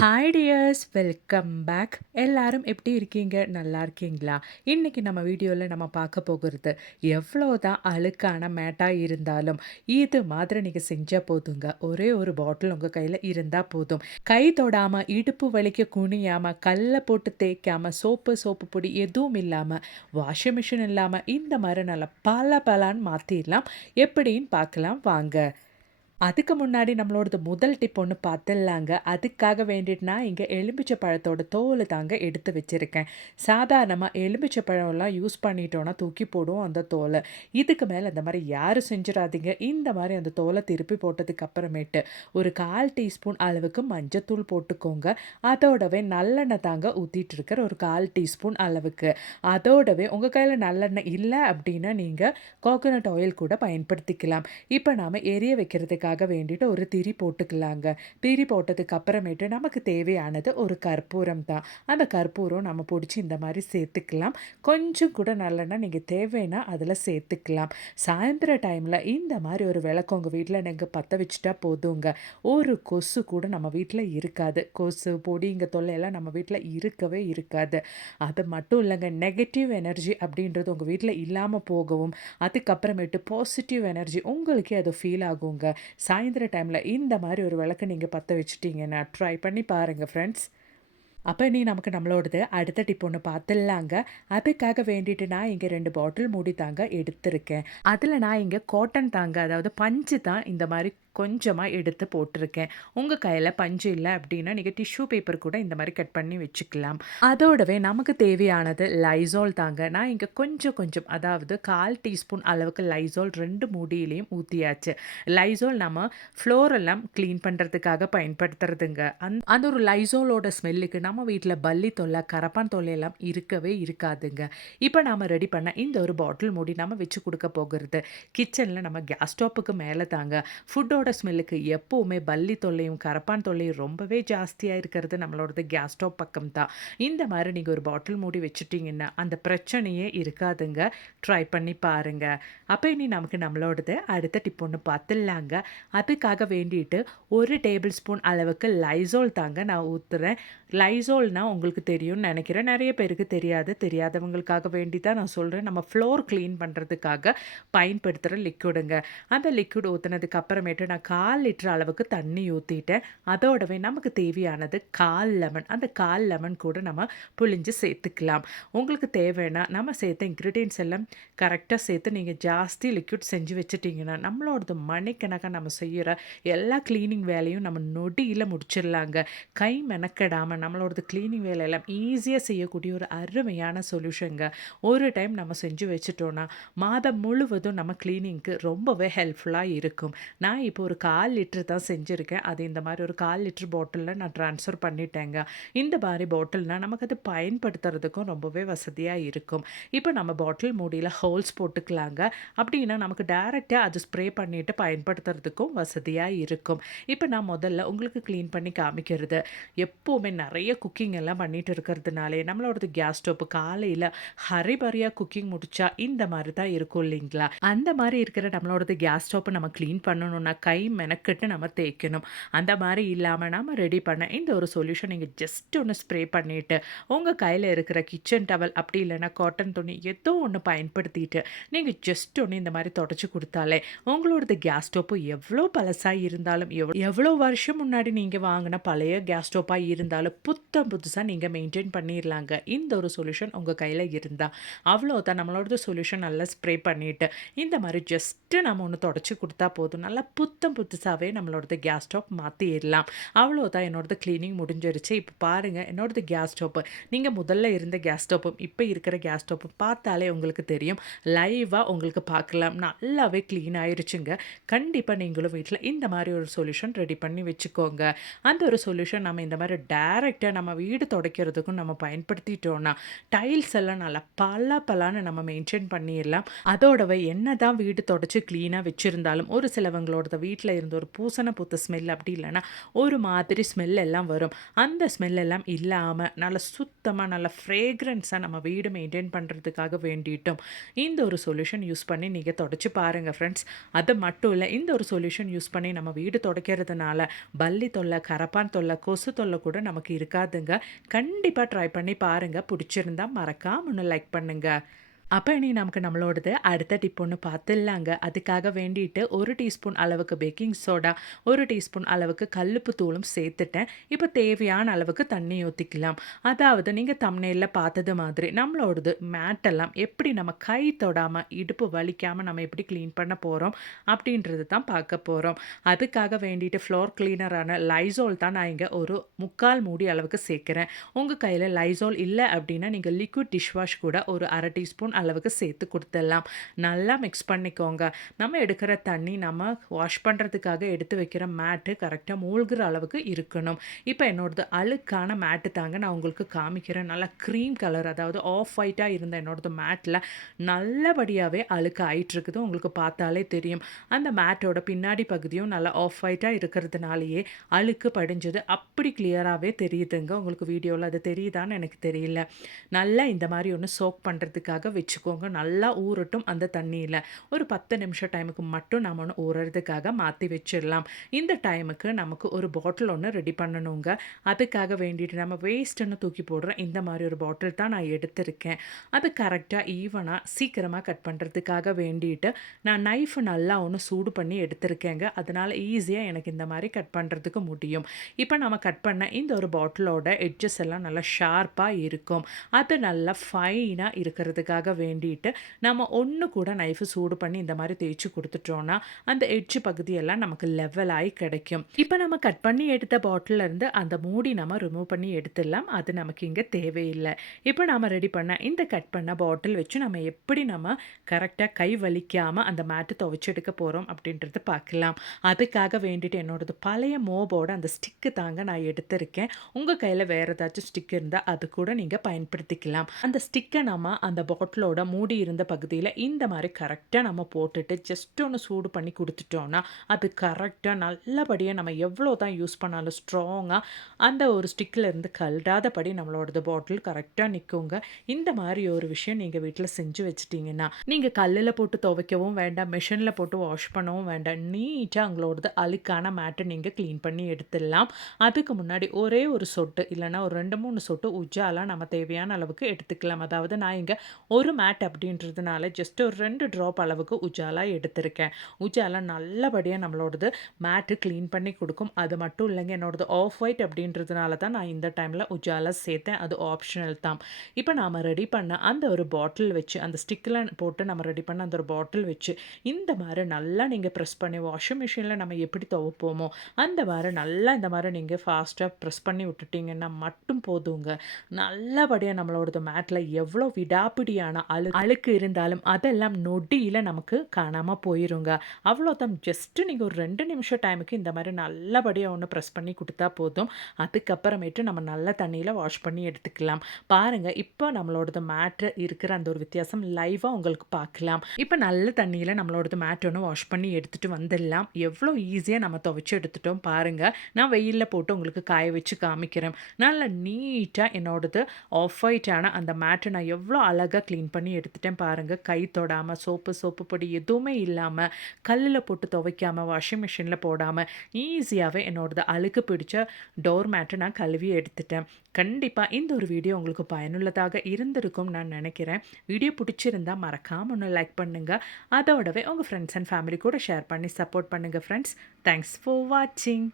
Hi tears, welcome back. எல்லாரும் எப்படி இருக்கீங்க? நல்லா இருக்கீங்களா? இன்னைக்கு நம்ம வீடியோவில் நம்ம பார்க்க போகிறது, எவ்வளோதான் அழுக்கான மேட்டாக இருந்தாலும் இது மாதிரி நீங்கள் செஞ்சால் போதுங்க. ஒரே ஒரு பாட்டில் உங்கள் கையில் இருந்தால் போதும். கை தொடாமல், இடுப்பு வலிக்க குனியாமல், கல்லை போட்டு தேய்க்காம, சோப்பு பொடி எதுவும் இல்லாமல், வாஷிங் மிஷின் இல்லாமல் இந்த மாதிரி நல்லா பலான்னு மாற்றிடலாம். எப்படின்னு பார்க்கலாம் வாங்க. அதுக்கு முன்னாடி நம்மளோடது முதல் டிப் ஒன்று பார்த்துடலாங்க. அதுக்காக வேண்டிட்டு நான் இங்கே எலுமிச்சை பழத்தோட தோல் தாங்க எடுத்து வச்சுருக்கேன். சாதாரணமாக எலுமிச்சை பழம்லாம் யூஸ் பண்ணிட்டோன்னா தூக்கி போடுவோம் அந்த தோலை. இதுக்கு மேலே அந்த மாதிரி யாரும் செஞ்சிடாதீங்க. இந்த மாதிரி அந்த தோலை திருப்பி போட்டதுக்கு அப்புறமேட்டு ஒரு 1/4 டீஸ்பூன் அளவுக்கு மஞ்சத்தூள் போட்டுக்கோங்க. அதோடவே நல்லெண்ணெய் தாங்க ஊற்றிட்டு இருக்கிற ஒரு 1/4 டீஸ்பூன் அளவுக்கு. அதோடவே உங்கள் கையில் நல்லெண்ணெய் இல்லை அப்படின்னா நீங்கள் கோகோனட் ஆயில் கூட பயன்படுத்திக்கலாம். இப்போ நாம் எரிய வைக்கிறதுக்காக வேண்டிட்டு ஒரு திரி போட்டுக்கலாங்க. திரி போட்டதுக்கு அப்புறமேட்டு நமக்கு தேவையானது ஒரு கற்பூரம் தான். அந்த கற்பூரம் நம்ம பிடிச்சி இந்த மாதிரி சேர்த்துக்கலாம். கொஞ்சம் கூட நல்லெண்ணெய் நீங்கள் தேவைன்னா அதில் சேர்த்துக்கலாம். சாயந்தர டைமில் இந்த மாதிரி ஒரு விளக்கு உங்கள் வீட்டில் நீங்கள் பற்ற வச்சுட்டா போதுங்க. ஒரு கொசு கூட நம்ம வீட்டில் இருக்காது. கொசு பொடிங்க தொல்லையெல்லாம் நம்ம வீட்டில் இருக்கவே இருக்காது. அது மட்டும் இல்லைங்க, நெகட்டிவ் எனர்ஜி அப்படின்றது உங்கள் வீட்டில் இல்லாமல் போகவும், அதுக்கப்புறமேட்டு பாசிட்டிவ் எனர்ஜி உங்களுக்கே அது ஃபீல் ஆகுங்க. சாயந்தர டைமில் இந்த மாதிரி ஒரு விளக்கு நீங்கள் பற்ற வச்சுட்டிங்கன்னா ட்ரை பண்ணி பாருங்கள் ஃப்ரெண்ட்ஸ். அப்போ நமக்கு நம்மளோடது அடுத்த டிப் ஒன்று பார்த்துடலாங்க. அதுக்காக வேண்டிட்டு நான் இங்கே 2 பாட்டில் மூடி தாங்க எடுத்திருக்கேன். அதில் நான் இங்கே காட்டன் தாங்க, அதாவது பஞ்சு தான் இந்த மாதிரி கொஞ்சமாக எடுத்து போட்டிருக்கேன். உங்கள் கையில் பஞ்சு இல்லை அப்படின்னா நீங்கள் டிஷ்யூ பேப்பர் கூட இந்த மாதிரி கட் பண்ணி வச்சுக்கலாம். அதோடவே நமக்கு தேவையானது லைசால் தாங்க. நான் இங்கே கொஞ்சம் அதாவது 1/4 டீஸ்பூன் அளவுக்கு லைசால் 2 மூடியிலையும் ஊற்றியாச்சு. லைசால் நம்ம ஃப்ளோர் எல்லாம் க்ளீன் பண்ணுறதுக்காக பயன்படுத்துறதுங்க. அந்த ஒரு லைசாலோட ஸ்மெல்லுக்கு நம்ம வீட்டில் பல்லி தொல்லை, கரப்பான் தொல்லை எல்லாம் இருக்கவே இருக்காதுங்க. இப்போ நாம் ரெடி பண்ண இந்த ஒரு பாட்டில் மூடி நம்ம வச்சு கொடுக்க போகிறது கிச்சனில் நம்ம கேஸ் ஸ்டோப்புக்கு மேலே தாங்க. ஃபுட்டோட ஸ்மெல்லுக்கு எப்போவுமே பல்லி தொல்லையும் கரப்பான் தொல்லையும் ரொம்பவே ஜாஸ்தியாக இருக்கிறது நம்மளோடது கேஸ் ஸ்டோப் பக்கம் தான். இந்த மாதிரி நீங்கள் ஒரு பாட்டில் மூடி வச்சுட்டிங்கன்னா அந்த பிரச்சனையே இருக்காதுங்க. ட்ரை பண்ணி பாருங்கள். அப்போ நமக்கு நம்மளோடது அடுத்த டிப் ஒன்று பார்த்துடலாங்க. அதுக்காக வேண்டிட்டு ஒரு டேபிள் ஸ்பூன் அளவுக்கு லைசால் தாங்க நான் ஊற்றுறேன். லைசால்னால் உங்களுக்கு தெரியும்னு நினைக்கிறேன். நிறைய பேருக்கு தெரியாது. தெரியாதவங்களுக்காக வேண்டி தான் நான் சொல்கிறேன். நம்ம ஃப்ளோர் க்ளீன் பண்ணுறதுக்காக பயன்படுத்துகிற லிக்விடுங்க. அந்த லிக்விட் ஊற்றுனதுக்கு அப்புறமேட்டு நான் 1/4 லிட்டர் அளவுக்கு தண்ணி ஊற்றிட்டேன். அதோடவே நமக்கு தேவையானது 1/4 லெமன். அந்த 1/4 லெமன் கூட நம்ம புழிஞ்சு சேர்த்துக்கலாம். உங்களுக்கு தேவைன்னா நம்ம சேர்த்த இன்க்ரீடியன்ஸ் எல்லாம் கரெக்டாக சேர்த்து நீங்கள் ஜாஸ்தி லிக்விட் செஞ்சு வச்சுட்டிங்கன்னா நம்மளோடது மணிக்கணக்காக நம்ம செய்கிற எல்லா க்ளீனிங் வேலையும் நம்ம நொடியில் முடிச்சிடலாங்க. கை மெனக்கெடாமல் நம்மளோடது க்ளீனிங் வேலையெல்லாம் ஈஸியாக செய்யக்கூடிய ஒரு அருமையான சொல்யூஷனுங்க. ஒரு டைம் நம்ம செஞ்சு வச்சுட்டோன்னா மாதம் முழுவதும் நம்ம க்ளீனிங்க்கு ரொம்பவே ஹெல்ப்ஃபுல்லாக இருக்கும். நான் இப்போ ஒரு 1/4 லிட்டர் தான் செஞ்சுருக்கேன். அது இந்த மாதிரி ஒரு 1/4 லிட்டர் பாட்டிலில் நான் ட்ரான்ஸ்ஃபர் பண்ணிட்டேங்க. இந்த மாதிரி பாட்டில்னால் நமக்கு அது பயன்படுத்துறதுக்கும் ரொம்பவே வசதியாக இருக்கும். இப்போ நம்ம பாட்டில் மூடியில் ஹோல்ஸ் போட்டுக்கலாங்க. அப்படின்னா நமக்கு டைரெக்டாக அது ஸ்ப்ரே பண்ணிவிட்டு பயன்படுத்துறதுக்கும் வசதியாக இருக்கும். இப்போ நான் முதல்ல உங்களுக்கு க்ளீன் பண்ணி காமிக்கிறது, எப்போவுமே நிறைய குக்கிங் எல்லாம் பண்ணிட்டு இருக்கிறதுனாலே நம்மளோடது கேஸ் ஸ்டோப்பு காலையில் ஹரிபரியாக குக்கிங் முடிச்சா இந்த மாதிரி தான் இருக்கும் இல்லைங்களா? அந்த மாதிரி இருக்கிற நம்மளோடது கேஸ் ஸ்டோப்பை நம்ம க்ளீன் பண்ணணும்னா கை மெனக்கிட்டு நம்ம தேய்க்கணும். அந்த மாதிரி இல்லாமல் நம்ம ரெடி பண்ண இந்த ஒரு சொல்யூஷன் நீங்கள் ஜஸ்ட் ஒன்று ஸ்ப்ரே பண்ணிவிட்டு உங்கள் கையில் இருக்கிற கிச்சன் டவல் அப்படி இல்லைன்னா காட்டன் துணி ஏதோ ஒன்று பயன்படுத்திட்டு நீங்கள் ஜஸ்ட் ஒன்று இந்த மாதிரி தொடச்சி கொடுத்தாலே உங்களோடது கேஸ் ஸ்டோப்பு எவ்வளோ பழசாக இருந்தாலும் எவ்வளோ வருஷம் முன்னாடி நீங்கள் வாங்கின பழைய கேஸ் ஸ்டோப்பாக இருந்தாலும் புதுசாக நீங்கள் மெயின்டைன் பண்ணிடலாங்க. இந்த ஒரு சொல்யூஷன் உங்கள் கையில் இருந்தால் அவ்வளோதான். நம்மளோட சொல்யூஷன் நல்லா ஸ்ப்ரே பண்ணிவிட்டு இந்த மாதிரி ஜஸ்ட்டு நம்ம ஒன்று தொடச்சி கொடுத்தா போதும். நல்லா புதுசாகவே நம்மளோடது கேஸ் ஸ்டோப் மாற்றிடலாம். அவ்வளோதான். என்னோடது க்ளீனிங் முடிஞ்சிருச்சு. இப்போ பாருங்கள், என்னோடது கேஸ் ஸ்டோப்பு நீங்கள் முதல்ல இருந்த கேஸ் ஸ்டோப்பும் இப்போ இருக்கிற கேஸ் ஸ்டோப்பும் பார்த்தாலே உங்களுக்கு தெரியும். லைவாக உங்களுக்கு பார்க்கலாம். நல்லாவே க்ளீன் ஆயிருச்சுங்க. கண்டிப்பாக நீங்களும் வீட்டில் இந்த மாதிரி ஒரு சொல்யூஷன் ரெடி பண்ணி வச்சுக்கோங்க. அந்த ஒரு சொல்யூஷன் நம்ம இந்த மாதிரி டைரெக்டாக நம்ம வீடு துடைக்கிறதுக்கும் நம்ம பயன்படுத்திட்டோன்னா டைல்ஸ் எல்லாம் நல்லா பலான்னு நம்ம மெயின்டைன் பண்ணிடலாம். அதோடவே என்ன தான் வீடு தொடச்சி க்ளீனாக வச்சுருந்தாலும் ஒரு சிலவங்களோட வீட்ல இருந்த ஒரு பூசண பூத்த ஸ்மெல் அப்படி இல்லைன்னா ஒரு மாதிரி ஸ்மெல் எல்லாம் வரும். அந்த ஸ்மெல் எல்லாம் இல்லாம நல்ல சுத்தமா நல்ல ஃப்ரேக்ரன்ஸா நம்ம வீடு மெயின்டெயின் பண்றதுக்காக வேண்டிட்டும் இந்த ஒரு சொல்யூஷன் யூஸ் பண்ணி நீங்க தொடச்சு பாருங்க ஃப்ரெண்ட்ஸ். அது மட்டும் இல்ல, இந்த ஒரு சொல்யூஷன் யூஸ் பண்ணி நம்ம வீடு துடைக்கிறதுனால பல்லி தொல்லை, கரப்பான் தொல்லை, கொசு தொல்லை கூட நமக்கு இருக்காதுங்க. கண்டிப்பா ட்ரை பண்ணி பாருங்க. பிடிச்சிருந்தா மறக்காம ஒன்று லைக் பண்ணுங்க. அப்ப இனி நமக்கு நம்மளோடது அடுத்த டிப் ஒண்ணு பார்த்துடலாங்க. அதுக்காக வேண்டிட்டு 1 டீஸ்பூன் அளவுக்கு பேக்கிங் சோடா, 1 டீஸ்பூன் அளவுக்கு கல்லுப்பு தூளும் சேர்த்துட்டேன். இப்ப தேவையான அளவுக்கு தண்ணி ஊத்திக்கலாம். அதாவது நீங்க தம்ப்நெயில்ல பார்த்தது மாதிரி நம்மளோடது மேட் எல்லாம் எப்படி நம்ம கை தொடாம, இடுப்பு வலிக்காம நம்ம எப்படி கிளீன் பண்ண போறோம் அப்படின்றது தான் பார்க்க போறோம். அதுக்காக வேண்டிட்டு ஃப்ளோர் கிளீனரான லைசோல் தான் நான் இங்க ஒரு 3/4 மூடி அளவுக்கு சேர்க்கிறேன். உங்க கையில லைசோல் இல்ல அப்படின்னா நீங்க லிக்விட் டிஷ் வாஷ் கூட ஒரு 1/2 டீஸ்பூன் அளவுக்கு சேர்த்து கொடுத்துடலாம். நல்லா மிக்ஸ் பண்ணிக்கோங்க. நம்ம எடுக்கிற தண்ணி நம்ம வாஷ் பண்ணுறதுக்காக எடுத்து வைக்கிற மேட்டு கரெக்டாக மூழ்கிற அளவுக்கு இருக்கணும். இப்போ என்னோடது அழுக்கான மேட்டு தாங்க நான் உங்களுக்கு காமிக்கிறேன். நல்லா க்ரீம் கலர், அதாவது ஆஃப் ஒயிட்டாக இருந்த என்னோடது மேட்டில் நல்லபடியாகவே அழுக்கு ஆயிட்டுருக்குது. உங்களுக்கு பார்த்தாலே தெரியும். அந்த மேட்டோட பின்னாடி பகுதியும் நல்லா ஆஃப் ஒயிட்டாக இருக்கிறதுனாலேயே அழுக்கு படிஞ்சது அப்படி கிளியராகவே தெரியுதுங்க. உங்களுக்கு வீடியோவில் அது தெரியுதான்னு எனக்கு தெரியல. நல்லா இந்த மாதிரி ஒன்று சோக் பண்ணுறதுக்காக வச்சுக்கோங்க. நல்லா ஊறட்டும் அந்த தண்ணியில். ஒரு 10 நிமிஷம் டைமுக்கு மட்டும் நம்ம ஒன்று ஊறுறதுக்காக மாற்றி வச்சிடலாம். இந்த டைமுக்கு நமக்கு ஒரு பாட்டில் ஒன்று ரெடி பண்ணணுங்க. அதுக்காக வேண்டிட்டு நம்ம வேஸ்ட்டுன்னு தூக்கி போடுற இந்த மாதிரி ஒரு பாட்டில் தான் நான் எடுத்திருக்கேன். அது கரெக்டாக ஈவனாக சீக்கிரமாக கட் பண்ணுறதுக்காக வேண்டிட்டு நான் நைஃப் நல்லா ஒன்று சூடு பண்ணி எடுத்திருக்கேங்க. அதனால் ஈஸியாக எனக்கு இந்த மாதிரி கட் பண்ணுறதுக்கு முடியும். இப்போ நம்ம கட் பண்ண இந்த ஒரு பாட்டிலோட எட்ஜஸ் எல்லாம் நல்லா ஷார்ப்பாக இருக்கும். அது நல்லா ஃபைனாக இருக்கிறதுக்காக வேண்டிட்டு நம்ம ஒன்று கூட நைஃபு சூடு பண்ணி இந்த மாதிரி தேய்ச்சி கொடுத்துட்டோன்னா அந்த எட்ஜு பகுதியெல்லாம் நமக்கு லெவலாகி கிடைக்கும். இப்போ நம்ம கட் பண்ணி எடுத்த பாட்டிலில் இருந்து அந்த மூடி நம்ம ரிமூவ் பண்ணி எடுத்துடலாம். அது நமக்கு இங்கே தேவையில்லை. இப்போ நம்ம ரெடி பண்ண இந்த கட் பண்ண பாட்டில் வச்சு நம்ம எப்படி நம்ம கரெக்டாக கை வலிக்காமல் அந்த மேட்டு துவைச்சி எடுக்க போகிறோம் அப்படின்றது பார்க்கலாம். அதுக்காக வேண்டிட்டு என்னோடது பழைய மோபோட அந்த ஸ்டிக்கு தாங்க நான் எடுத்திருக்கேன். உங்கள் கையில் வேறு ஏதாச்சும் ஸ்டிக் இருந்தால் அது கூட நீங்கள் பயன்படுத்திக்கலாம். அந்த ஸ்டிக்கை நம்ம அந்த பாட்டிலோட மூடி இருந்த பகுதியில் இந்த மாதிரி கரெக்டாக நம்ம போட்டுட்டு ஜஸ்ட் ஒன்று சூடு பண்ணி கொடுத்துட்டோன்னா அது கரெக்டாக நல்லபடியாக நம்ம எவ்வளோ தான் யூஸ் பண்ணாலும் ஸ்ட்ராங்காக அந்த ஒரு ஸ்டிக்கில் இருந்து கழடாதபடி நம்மளோடது பாட்டில் கரெக்டாக நிற்குங்க. இந்த மாதிரி ஒரு விஷயம் நீங்கள் வீட்டில் செஞ்சு வச்சுட்டிங்கன்னா நீங்கள் கல்லில் போட்டு துவைக்கவும் வேண்டாம், மிஷினில் போட்டு வாஷ் பண்ணவும் வேண்டாம். நீட்டாக உங்களோடது அழுக்கான மேட்டை நீங்கள் க்ளீன் பண்ணி எடுத்துடலாம். அதுக்கு முன்னாடி ஒரே ஒரு சொட்டு இல்லைன்னா ஒரு 2-3 சொட்டு உஜாலாம் நம்ம தேவையான அளவுக்கு எடுத்துக்கலாம். அதாவது நான் இங்கே ஒரு மேட் அப்படின்றதுனால ஜஸ்ட் ஒரு 2 ட்ராப் அளவுக்கு உஜாலா எடுத்திருக்கேன். உஜாலா நல்லபடியாக நம்மளோடது மேட்டு க்ளீன் பண்ணி கொடுக்கும். அது மட்டும் இல்லைங்க, என்னோடது ஆஃப் ஒயிட் அப்படின்றதுனால தான் நான் இந்த டைமில் உஜாலா சேர்த்தேன். அது ஆப்ஷனல் தான். இப்போ நாம் ரெடி பண்ண அந்த ஒரு பாட்டில் வச்சு அந்த ஸ்டிக்கில் போட்டு நம்ம ரெடி பண்ண அந்த ஒரு பாட்டில் வச்சு இந்த மாதிரி நல்லா நீங்கள் ப்ரெஸ் பண்ணி வாஷிங் மிஷினில் நம்ம எப்படி துவைப்போமோ அந்த மாதிரி நல்லா இந்த மாதிரி நீங்கள் ஃபாஸ்ட்டாக ப்ரெஸ் பண்ணி விட்டுட்டிங்கன்னா மட்டும் போதுங்க. நல்லபடியாக நம்மளோடது மேட்டில் எவ்வளோ விடாப்பிடியான அழுக்கு இருந்தாலும் அதெல்லாம் நொடியில் நமக்கு காணாமல் போயிருங்க. அவ்வளோதான். ஜஸ்ட்டு நீங்கள் ஒரு 2 நிமிஷம் டைமுக்கு இந்த மாதிரி நல்லபடியாக ஒன்று ப்ரெஸ் பண்ணி கொடுத்தா போதும். அதுக்கப்புறமேட்டு நம்ம நல்ல தண்ணியில் வாஷ் பண்ணி எடுத்துக்கலாம். பாருங்கள், இப்போ நம்மளோடது மேட்டு இருக்கிற அந்த ஒரு வித்தியாசம் லைவாக உங்களுக்கு பார்க்கலாம். இப்போ நல்ல தண்ணியில் நம்மளோடது மேட் ஒன்று வாஷ் பண்ணி எடுத்துகிட்டு வந்துடலாம். எவ்வளோ ஈஸியாக நம்ம துவைச்சி எடுத்துட்டோம் பாருங்கள். நான் வெயிலில் போட்டு உங்களுக்கு காய வச்சு காமிக்கிறேன். நல்லா நீட்டாக என்னோடது ஆஃப் ஒயிட்டான அந்த மேட்டை நான் எவ்வளோ அழகாக க்ளீன் பண்ணி எடுத்துட்டேன் பாருங்கள். கை தொடாமல் சோப்பு பொடி எதுவுமே இல்லாமல் கல்லில் போட்டு துவைக்காமல் வாஷிங் மிஷினில் போடாமல் ஈஸியாகவே என்னோடது அழுக்கு பிடிச்ச டோர் மேட்டை நான் கழுவி எடுத்துட்டேன். கண்டிப்பாக இந்த ஒரு வீடியோ உங்களுக்கு பயனுள்ளதாக இருந்திருக்கும் நான் நினைக்கிறேன். வீடியோ பிடிச்சிருந்தால் மறக்காமல் ஒன்று லைக் பண்ணுங்கள். அதோடவே உங்கள் ஃப்ரெண்ட்ஸ் அண்ட் ஃபேமிலி கூட ஷேர் பண்ணி சப்போர்ட் பண்ணுங்கள் ஃப்ரெண்ட்ஸ். தேங்க்ஸ் ஃபார் வாட்சிங்.